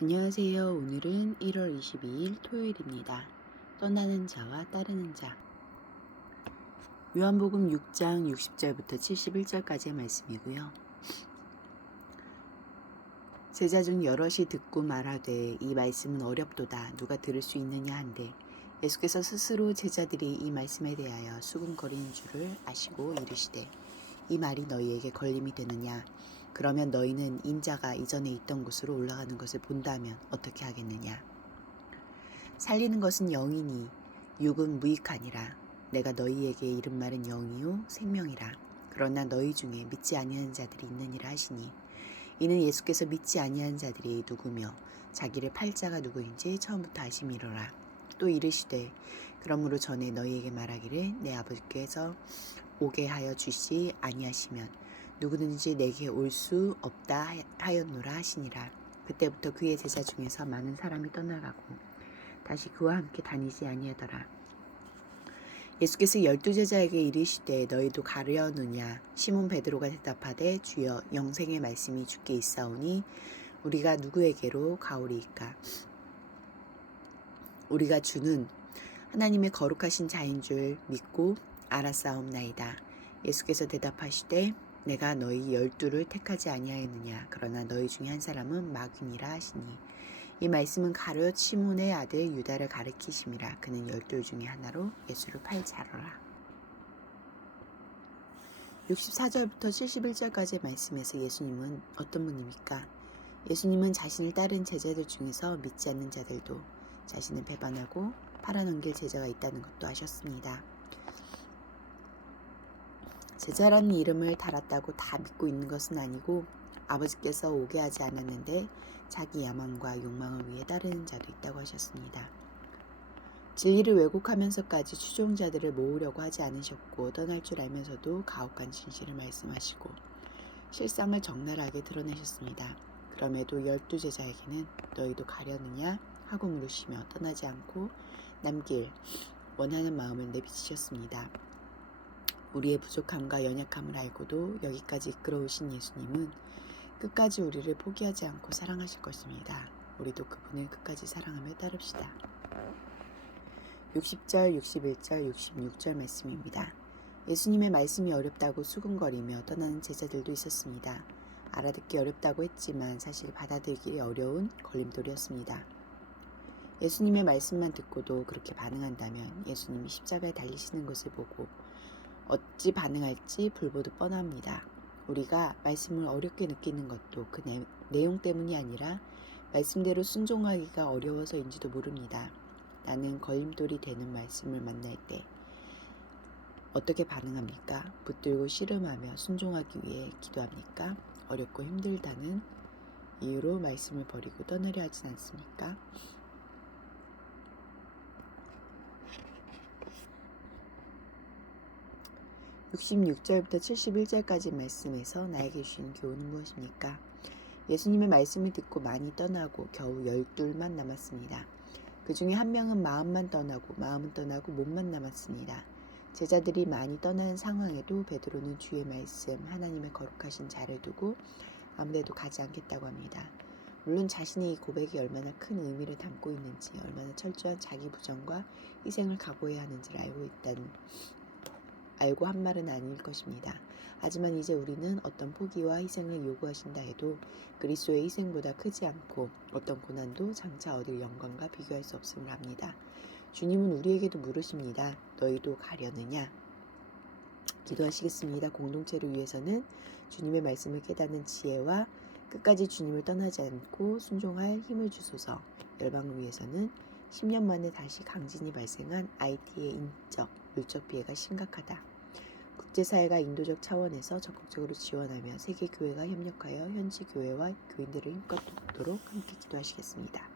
안녕하세요. 오늘은 1월 22일 토요일입니다. 떠나는 자와 따르는 자. 요한복음 6장 60절부터 71절까지의 말씀이고요. 제자 중 여럿이 듣고 말하되 이 말씀은 어렵도다 누가 들을 수 있느냐 한데 예수께서 스스로 제자들이 이 말씀에 대하여 수군거리는 줄을 아시고 이르시되 이 말이 너희에게 걸림이 되느냐 그러면 너희는 인자가 이전에 있던 곳으로 올라가는 것을 본다면 어떻게 하겠느냐. 살리는 것은 영이니 육은 무익하니라. 내가 너희에게 이른 말은 영이요 생명이라. 그러나 너희 중에 믿지 아니하는 자들이 있느니라 하시니 이는 예수께서 믿지 아니하는 자들이 누구며 자기를 팔 자가 누구인지 처음부터 아심이로라. 또 이르시되 그러므로 전에 너희에게 말하기를 내 아버지께서 오게 하여 주시 아니하시면 누구든지 내게 올 수 없다 하였노라 하시니라. 그때부터 그의 제자 중에서 많은 사람이 떠나가고 다시 그와 함께 다니지 아니하더라. 예수께서 12제자에게 이르시되 너희도 가려느냐. 시몬 베드로가 대답하되 주여 영생의 말씀이 주께 있사오니 우리가 누구에게로 가오리이까. 우리가 주는 하나님의 거룩하신 자인 줄 믿고 알았사옵나이다. 예수께서 대답하시되 내가 너희 12를 택하지 아니하였느냐. 그러나 너희 중에 한 사람은 마귀니라 하시니 이 말씀은 가룟 시몬의 아들 유다를 가리키심이라. 그는 12 중에 하나로 예수를 팔 자로라. 64절부터 71절까지의 말씀에서 예수님은 어떤 분입니까? 예수님은 자신을 따른 제자들 중에서 믿지 않는 자들도 자신을 배반하고 팔아넘길 제자가 있다는 것도 아셨습니다. 제자라는 이름을 달았다고 다 믿고 있는 것은 아니고 아버지께서 오게 하지 않았는데 자기 야망과 욕망을 위해 따르는 자도 있다고 하셨습니다. 진리를 왜곡하면서까지 추종자들을 모으려고 하지 않으셨고 떠날 줄 알면서도 가혹한 진실을 말씀하시고 실상을 적나라하게 드러내셨습니다. 그럼에도 12제자에게는 너희도 가려느냐 하고 물으시며 떠나지 않고 남길 원하는 마음을 내비치셨습니다. 우리의 부족함과 연약함을 알고도 여기까지 이끌어오신 예수님은 끝까지 우리를 포기하지 않고 사랑하실 것입니다. 우리도 그분을 끝까지 사랑하며 따릅시다. 60절, 61절, 66절 말씀입니다. 예수님의 말씀이 어렵다고 수군거리며 떠나는 제자들도 있었습니다. 알아듣기 어렵다고 했지만 사실 받아들이기 어려운 걸림돌이었습니다. 예수님의 말씀만 듣고도 그렇게 반응한다면 예수님이 십자가에 달리시는 것을 보고 어찌 반응할지 불보듯 뻔합니다. 우리가 말씀을 어렵게 느끼는 것도 그 내용 때문이 아니라 말씀대로 순종하기가 어려워서인지도 모릅니다. 나는 걸림돌이 되는 말씀을 만날 때 어떻게 반응합니까? 붙들고 씨름하며 순종하기 위해 기도합니까? 어렵고 힘들다는 이유로 말씀을 버리고 떠나려 하진 않습니까? 66절부터 71절까지 말씀에서 나에게 주신 교훈은 무엇입니까? 예수님의 말씀을 듣고 많이 떠나고 겨우 12만 남았습니다. 그 중에 한 명은 마음만 떠나고 마음은 떠나고 몸만 남았습니다. 제자들이 많이 떠난 상황에도 베드로는 주의 말씀 하나님의 거룩하신 자를 두고 아무데도 가지 않겠다고 합니다. 물론 자신의 이 고백이 얼마나 큰 의미를 담고 있는지 얼마나 철저한 자기 부정과 희생을 각오해야 하는지를 알고 한 말은 아닐 것입니다. 하지만 이제 우리는 어떤 포기와 희생을 요구하신다 해도 그리스도의 희생보다 크지 않고 어떤 고난도 장차 얻을 영광과 비교할 수 없음을 합니다. 주님은 우리에게도 물으십니다. 너희도 가려느냐? 기도하시겠습니다. 공동체를 위해서는 주님의 말씀을 깨닫는 지혜와 끝까지 주님을 떠나지 않고 순종할 힘을 주소서. 열방을 위해서는 10년 만에 다시 강진이 발생한 IT의 인적, 물적 피해가 심각하다. 국제사회가 인도적 차원에서 적극적으로 지원하며 세계교회가 협력하여 현지 교회와 교인들을 힘껏 돕도록 함께 기도하시겠습니다.